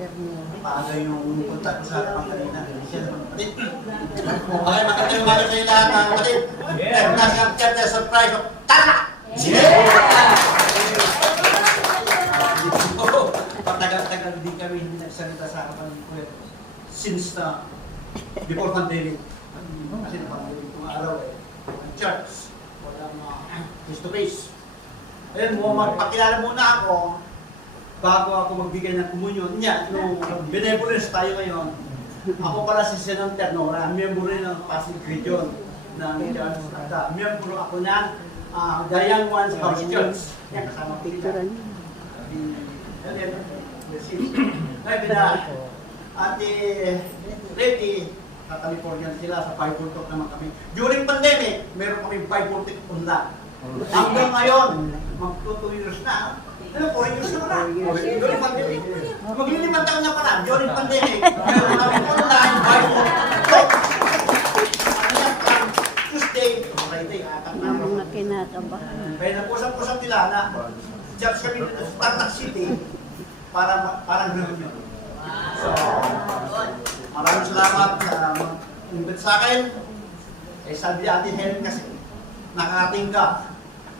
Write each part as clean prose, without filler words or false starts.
Paano yung punta ko sa harapan kanina? Okay, magandang umaga sa inyo lahat mga kapatid. Nasa ang chapter surprise of Tara! Pagtagal-tagal din kami hindi nagsalita sa harapan ng Kuya since before pandemic. Kasi na-pandemic itong araw ang church, walang face-to-face. Ayun, magpakilala muna ako bago ako magbigay ng komunyon. Nung benevolence tayo ngayon, ako pala si Senator Nora, miyembro rin ng Pasig Region ng Church. At miyembro ako ng Gayang Ones House Church. Yan, kasama ko dito. Ate Lady, sa California sila, sa 5-4 naman kami. During pandemic, meron kami 5-4 online. Hanggang ngayon, mag-2 years na. Ano, 4 years na pala. During pandemic. Maglilimang taon na pala. During pandemic, meron kami online, 5-4. Tuesday, Friday, atang na. Mga kinakabahan. Kaya napusap-pusap nila na jobs kami sa Tarlac City para gano'n yun. So, maraming salamat sa akin. Eh, sabi ni Ate Helen kasi, nakarating ka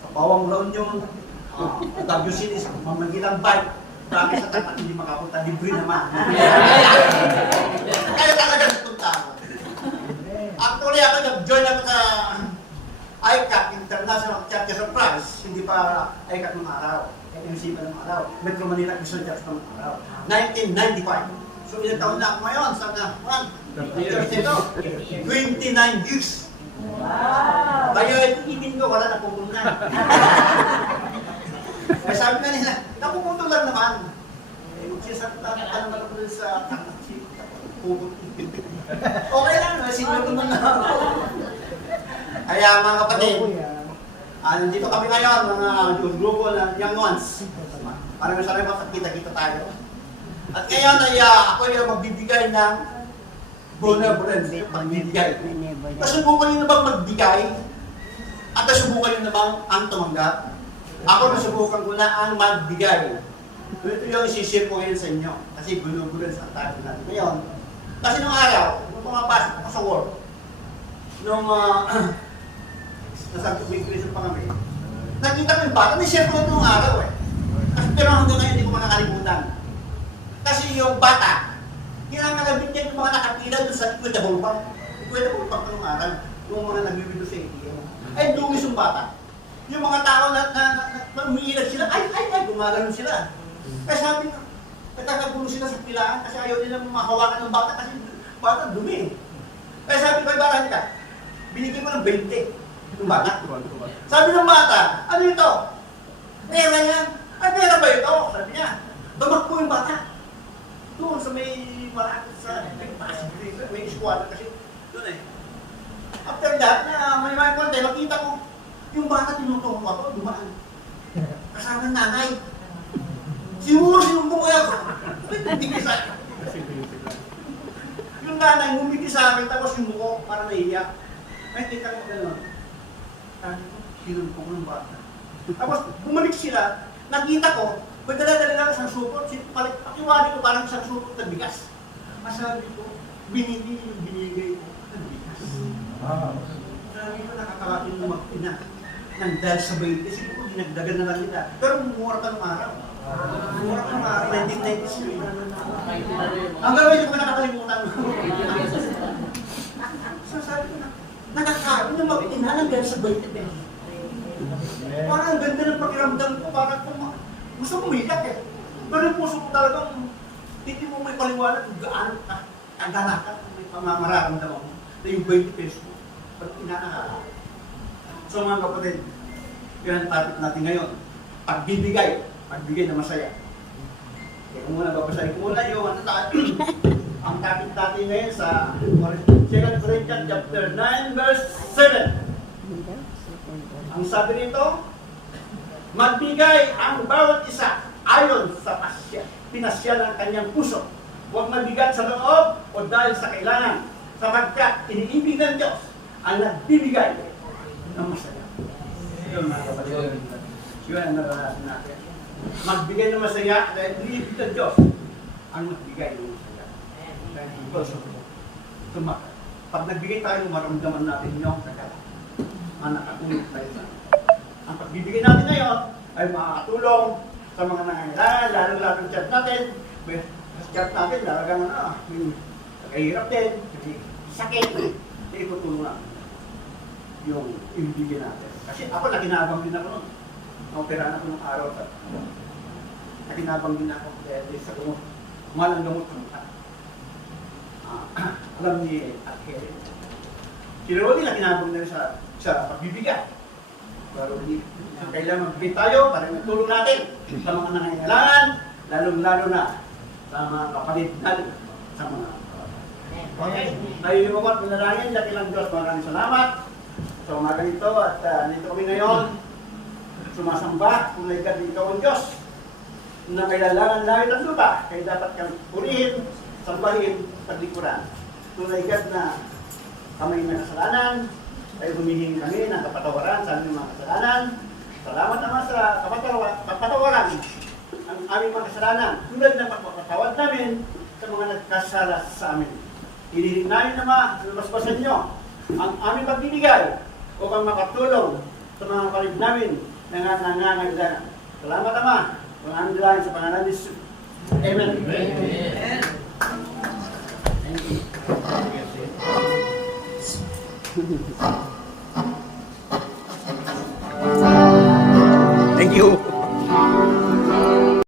sa Bawang La Union, WC is mamagilang bike. Bakit sa Tarlac hindi makapunta, libre naman. Kaya talaga punta ako. Actually, ako nag-join ako sa ICAC, International Church Surprise, hindi pa ICAC ng araw. MC pa ng araw. Metro Manila Christian Church ng araw. 1995. So, ilang taon na ako ngayon? Saan na? 29 years. Wow! Kaya ito ko, wala na pupunta. Kaya sabi na nila, napupunto lang naman. Magsisarta ka naman ako sa okay lang, senior naman na ako. Kaya mga kapatid, nandito kami ngayon, mga grupo ng young ones. Maraming salamat at kita-kita tayo. At ngayon ay ako ay magbibigay ng benevolence, pagbibigay. Nasubukan nyo na bang magbigay? At nasubukan nyo na bang ang tumanggap? Ako nasubukan ko na ang magbigay. Ito yung isishare ko ngayon sa inyo. Kasi benevolence ang tayo natin ngayon. Kasi nung araw, nung pumapasok ako sa work, nung nasa Christian pa kami, nakita ko yung bata, may share ko nung araw eh. Kasi pero hanggang ngayon hindi ko makakalimutan. Kasi yung bata, kinakagabit niya yung mga nakapila doon sa equitable bank. Equitable bank nung araw, yung mga nag-widow sa ATM. Ay, dungis yung bata. Yung mga tao na umiilag sila, ay, gumagano'n sila. Kaya sabi nga, nagkakagulo sila sa pilaan kasi ayaw nila makahawakan ng bata kasi bata dumi. Kaya sabi ko, bata nila, binigyan ko ng 20 yung bata. Sabi ng bata, ano ito? Pera yan. Ay, pera ba ito? Sabi niya, tumakbo yung bata. Doon sa may malapit sa may eskwala kasi doon eh. After that, na may konti, makita ko, yung bata tinutuko ako, dumaan. Kasama ng nanay. Siguro sinumbong kaya ako. Bigay sa akin. Yung nanay, ngumiti sa akin, tapos yung buko, para naiiyak. Ay, kita ko gano'n. Sabi ko, sinumbong ng bata. Tapos, bumalik sila, nakita ko, may dala-dala lang isang supot, pakiwari ko parang isang supot na bigas. Masabi ko, binigay yung binigay ko ng bigas. Sabi ko, nakakawin mo mag-ina. Nang dahil sa 20, siguro dinagdagan na lang nila. Pero mura ka ng araw. Mura ka ng araw, 1993. Hanggang ngayon ko nakakalimutan. So sabi ko na, nakakawin na mag-ina lang dahil sa 20 pesos. Parang ang ganda ng pakiramdam ko, parang gusto mo umiyak eh. Pero yung puso ko talagang, hindi mo may paliwanag kung gaano ka, kaganakan, may mararamdaman mo na yung 20 pesos mo. Pero inakakala. So mga kapatid, yun ang topic natin ngayon. Pagbibigay na masaya. Kaya kung muna, babasahin ko muna yung ang topic natin ngayon sa 2 Corinthians chapter 9 verse 7. Ang sabi nito, magbigay ang bawat isa ayon sa pinasya ng kanyang puso. Huwag mabigat sa loob o dahil sa kailangan, sapagkat iniibig ng Diyos ang nagbibigay ng masaya. Yun mga kapatid. Yun ang naranasan natin. Magbigay ng masaya dahil iniibig ng Diyos ang nagbigay ng saya. Pag nagbigay tayo, maramdaman natin yung saya. Nakatulog tayo sa ang pagbibigay natin ngayon ay makakatulong sa mga nangangailangan, lalo-lalo sa chat natin. Sa chat natin, lalagang nakahirap din, sakit, ikutulong natin yung ibibigay natin. Kasi ako, nakinabang din ako nun. Naoperahan ako ng araw sa nakinabang din ako kaya sa gamot. Malang gamot ng mukha. Alam ni At Helen. Si Rolly, nakinabang na rin sa pagbibigay. Pero kailangan magbigay tayo para matulong natin sa mga nangangailangan, lalong-lalo na sa mga kapatid natin, sa mga okay. Tayo yung mga manalangin, dakilang Diyos, maraming salamat sa umaga nito at nito kami ngayon sumasamba, kung naikat ikaw ang Diyos na kailangan langit ang lupa, kaya dapat kang purihin, sambahin, paglikuran. Kung naikat na kami may kasalanan, ay humihingi kami ng kapatawaran sa aming mga kasalanan. Salamat naman sa kapatawaran ang aming mga kasalanan. Tulad ng pagpapatawad namin sa mga nagkasala sa amin. Hinihinayin naman, lumaspasan nyo ang aming pagbibigay upang makatulong sa mga kapatid namin na nangangailangan. Salamat Ama. Ang aming dalayan sa pangalan ni Jesus. Amen. Amen. Thank you.